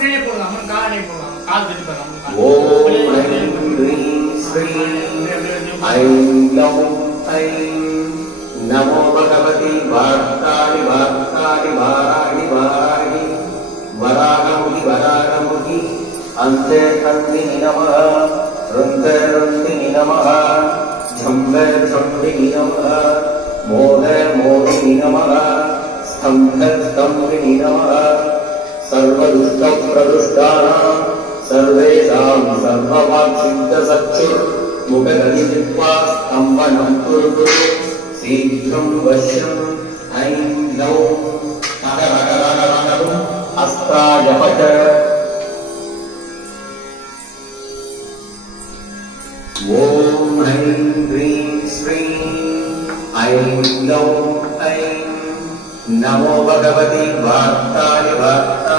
பின்னாடி போடலாம், அம்மன் காலடி போடலாம், கால் கட்டி போடலாம். ஓம் ஐம் ह्रीं श्रीं ऐं लौं ऐं नमो भगवति वार्तानि वार्तानि वाराणि वाराणि वराहमुखि वराहमुखि अन्ते अन्तिनि नमः रुन्ते रुन्तिनि नमः झम्बे झम्बिनि नमः मोहे मोहिनि नमः स्तम्भे स्तम्भिनि नमः सर्वदुष्टप्रदुष्टानां सर्वेषां सर्ववाक्सिद्धसच्चुर्मुखगतिजिह्वा स्तम्भनं कुरु शीघ्रं वश्यम् ऐं लौं नगरगरगरगरं अस्ताय पठ ॐ ऐं ह्रीं श्रीं ऐं लौं ऐं नमो भगवति वार्तानि वार्ता